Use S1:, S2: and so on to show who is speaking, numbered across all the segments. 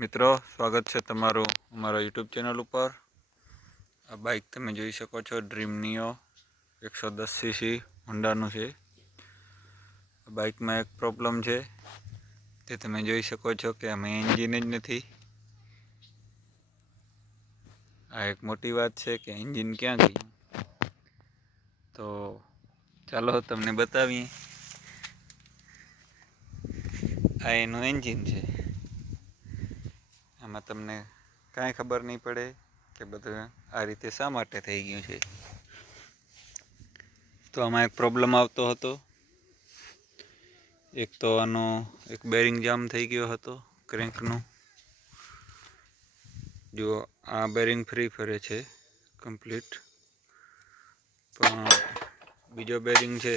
S1: મિત્રો, સ્વાગત છે તમારું અમારા યુટ્યુબ ચેનલ ઉપર. આ બાઇક તમે જોઈ શકો છો ડ્રીમ નિયો એકસો દસ સીસી હોન્ડાનું છે. બાઇકમાં એક પ્રોબ્લેમ છે. તે તમે જોઈ શકો છો કે અમે એન્જિન જ નથી. આ એક મોટી વાત છે કે એન્જિન ક્યાં ગયું તો ચાલો તમને બતાવીએ. આ એનું એન્જિન છે. આમાં તમને કાંઈ ખબર નહીં પડે કે બધું આ રીતે શા માટે થઈ ગયું છે. તો આમાં એક પ્રોબ્લેમ આવતો હતો. એક તો આનો, એક બેરિંગ જામ થઈ ગયો હતો ક્રેન્કનું જો આ બેરિંગ ફ્રી ફરે છે કમ્પ્લીટ પણ બીજો બેરિંગ છે,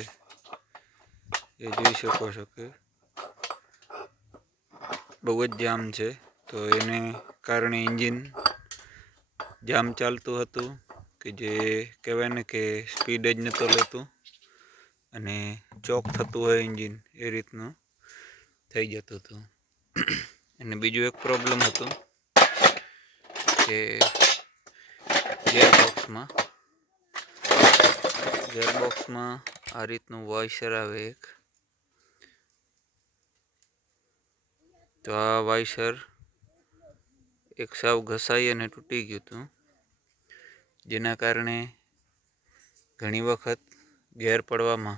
S1: એ જોઈ શકો છો કે બહુ જ જામ છે. તો એને કારણે એન્જિન જામ ચાલતું હતું કે જે કહેવાય ને કે સ્પીડ જ નહોતો લેતું અને ચોક થતું હોય એન્જિન એ રીતનું થઈ જતું હતું. અને બીજું એક પ્રોબ્લેમ હતો કે ગેરબોક્સમાં ગેરબોક્સમાં આ રીતનું વોઇસર આવે એક. તો આ વાઇસર એક સાવ ઘસાઈ અને તૂટી ગયું હતું, જેના કારણે ઘણી વખત ગેર પડવામાં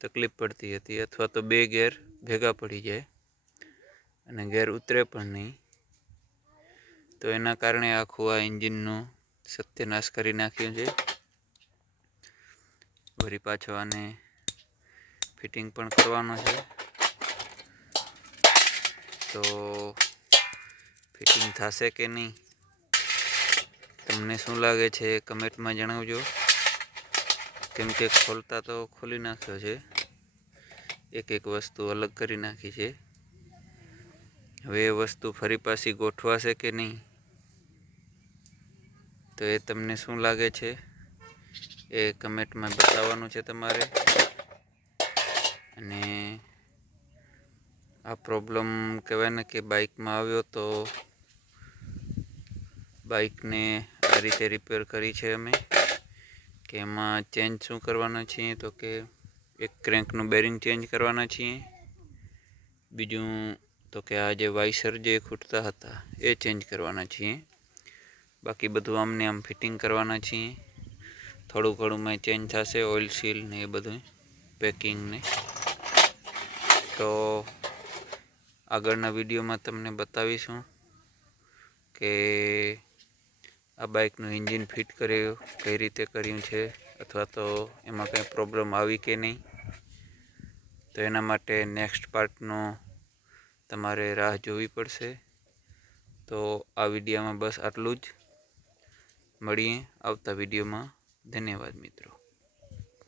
S1: તકલીફ પડતી હતી અથવા તો બે ગેર ભેગા પડી જાય અને ગેર ઉતરે પણ નહીં. તો એના કારણે આખું આ એન્જિનનું સત્યનાશ કરી નાખ્યું છે. વળી પાછો આને ફિટિંગ પણ કરવાનો છે. તો થશે કે નહીં? તમને શું લાગે છે? કમેન્ટમાં જણાવજો. કેમ કે ખોલતા તો ખોલી નાખ્યો છે. એક એક વસ્તુ અલગ કરી નાખી છે. હવે એ વસ્તુ ફરી પાછી ગોઠવાશે કે નહીં? તો એ તમને શું લાગે છે? એ કમેન્ટમાં બતાવવાનું છે તમારે. અને આ પ્રોબ્લેમ કહેવાય ને કે બાઇકમાં આવ્યો તો બાઇકને આ રીતે રિપેર કરી છે અમે, કે એમાં ચેન્જ શું કરવાના છીએ, તો કે એક ક્રેન્કનું બેરિંગ ચેન્જ કરવાના છીએ. બીજું તો કે આ જે વાઇસર જે ખૂટતા હતા, એ ચેન્જ કરવાના છીએ. બાકી બધું આમને આમ ફિટિંગ કરવાના છીએ. થોડું ઘણું મેં ચેન્જ થશે, ઓઇલ સીલ ને એ બધું પેકિંગ ને તો આગળના વિડીયોમાં તમને બતાવીશું કે આ બાઇકનું એન્જિન ફિટ કર્યું કઈ રીતે કર્યું છે અથવા તો એમાં કંઈ પ્રોબ્લેમ આવી કે નહીં, તો એના માટે નેક્સ્ટ પાર્ટનો તમારે રાહ જોવી પડશે. તો આ વિડીયોમાં બસ આટલું જ. મળીએ આવતા વિડીયોમાં. ધન્યવાદ મિત્રો.